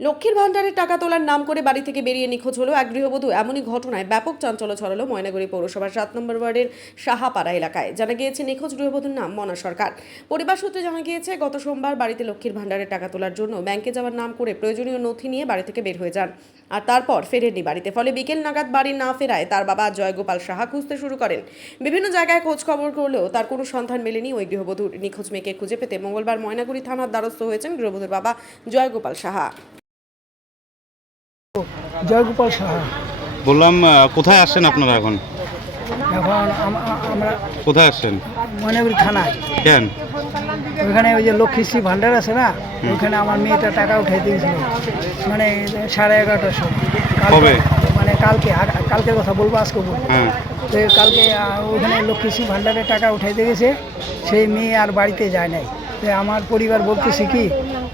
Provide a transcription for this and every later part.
লক্ষ্মীর ভাণ্ডারের টাকা তোলার নাম করে বাড়ি থেকে বেরিয়ে নিখোঁজ হলো এক গৃহবধূ। এমনই ঘটনায় ব্যাপক চাঞ্চল্য ছড়ালো ময়নাগুড়ি পৌরসভার সাত নম্বর ওয়ার্ডের সাহাপাড়া এলাকায়। জানা গিয়েছে, নিখোঁজ গৃহবধূর নাম মনা সরকার। পরিবার সূত্রে জানা গিয়েছে, গত সোমবার বাড়িতে লক্ষ্মীর ভাণ্ডারের টাকা তোলার জন্য ব্যাংকে যাওয়ার নাম করে প্রয়োজনীয় নথি নিয়ে বাড়ি থেকে বের হয়ে যান। আর তারপর ফেরেননি বাড়িতে। ফলে বিকেল নাগাদ বাড়ি না ফেরায় তার বাবা জয়গোপাল সাহা খুঁজতে শুরু করেন। বিভিন্ন জায়গায় খোঁজ খবর করলেও তার কোনো সন্ধান মেলেনি ওই গৃহবধূর। নিখোঁজ মেয়েকে খুঁজে পেতে মঙ্গলবার ময়নাগুড়ি থানার দ্বারস্থ হয়েছেন গৃহবধূর বাবা জয়গোপাল সাহা। জয়গোপাল সাহা। বললাম কোথায় আসছেন আপনারা এখন? এখন আমরা কোথায় আসছেন? ময়নাগুড়ি থানায়। কেন? ওইখানে ওই যে লক্ষ্মীশ্রী ভাণ্ডার আছে না ওইখানে আমার মেয়েটা টাকা উঠাই দিয়েছিল। মানে সাড়ে এগারোটার সময়। কবে? মানে কালকে কালকের কথা বলব আজকে বলব। হ্যাঁ। তো কালকে ওইখানে লক্ষ্মীশ্রী ভাণ্ডারে টাকা উঠাইতে গেছে। সেই মেয়ে আর বাড়িতে যায় নাই। তো আমার পরিবার বলতেছে কি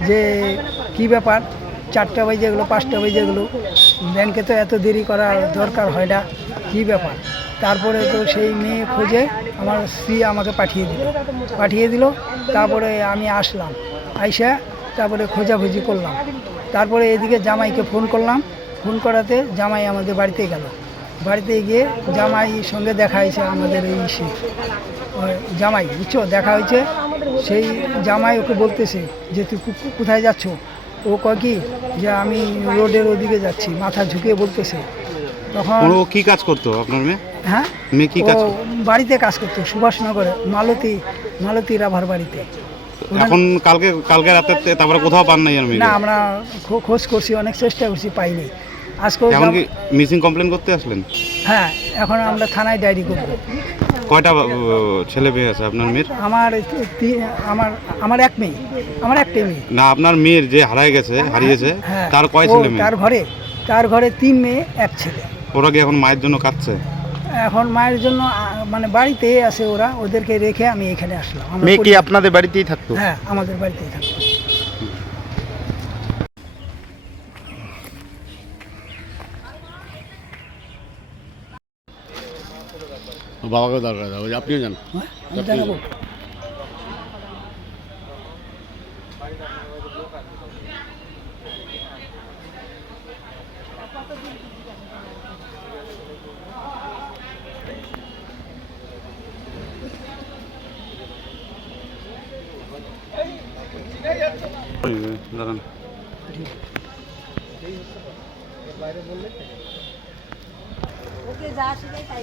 যে কি ব্যাপার? চারটা বাজে গেলো, পাঁচটা বাজে গেলো। ব্যাংকে তো এত দেরি করার দরকার হয় না, কী ব্যাপার? তারপরে তো সেই মেয়ে খোঁজে আমার স্ত্রী আমাকে পাঠিয়ে দিল। পাঠিয়ে দিল, তারপরে আমি আসলাম, আইসা তারপরে খোঁজাখুঁজি করলাম। তারপরে এদিকে জামাইকে ফোন করলাম, ফোন করাতে জামাই আমাদের বাড়িতে গেল। বাড়িতে গিয়ে জামাই সঙ্গে দেখা হয়েছে আমাদের এই ইসে। জামাই, বুঝছ? দেখা হয়েছে, সেই জামাই ওকে বলতেছে যে, তুই কোথায় যাচ্ছ? ও কয় কি যে আমি রোডের ওদিকে যাচ্ছি মাথা ঝুঁকিয়ে বলতেছে। তখন ও কি কাজ করতো আপনার মেয়ে? হ্যাঁ? মেয়ে কি কাজ ও বাড়িতে কাজ করতো সুভাষনগরে মালতী মালতী রাভার বাড়িতে। এখন কালকে কালকে রাতে তারপরে কোথাও পান নাই আর না আমরা খোঁজ করছি অনেক চেষ্টা করছি পাইনি। আজকেও এখন কি মিসিং কমপ্লেন করতে আসলেন? হ্যাঁ এখন আমরা থানায় ডায়েরি করব। কয়টা ছেলে পেয়ে আছে আপনার মেয়ের? আমার আমার আমার এক মেয়ে আমার একটাই মেয়ে। না আপনার মেয়ের যে হারায় গেছে হারিয়েছে হ্যাঁ তার কয় ছেলে মেয়ে? তার ঘরে তার ঘরে তিন মেয়ে এক ছেলে। ওরা কি এখন মায়ের জন্য কাঁদছে? এখন মায়ের জন্য মানে বাড়িতে আছে ওরা ওদেরকে রেখে আমি এখানে আসলাম। মেয়ে কি আপনাদের বাড়িতেই থাকতো? হ্যাঁ আমাদের বাড়িতেই থাকতো। বাবাকে দরকার ওই আপনিও জান হ্যাঁ, দাঁড়ান। ওকে যা শিখাই তাই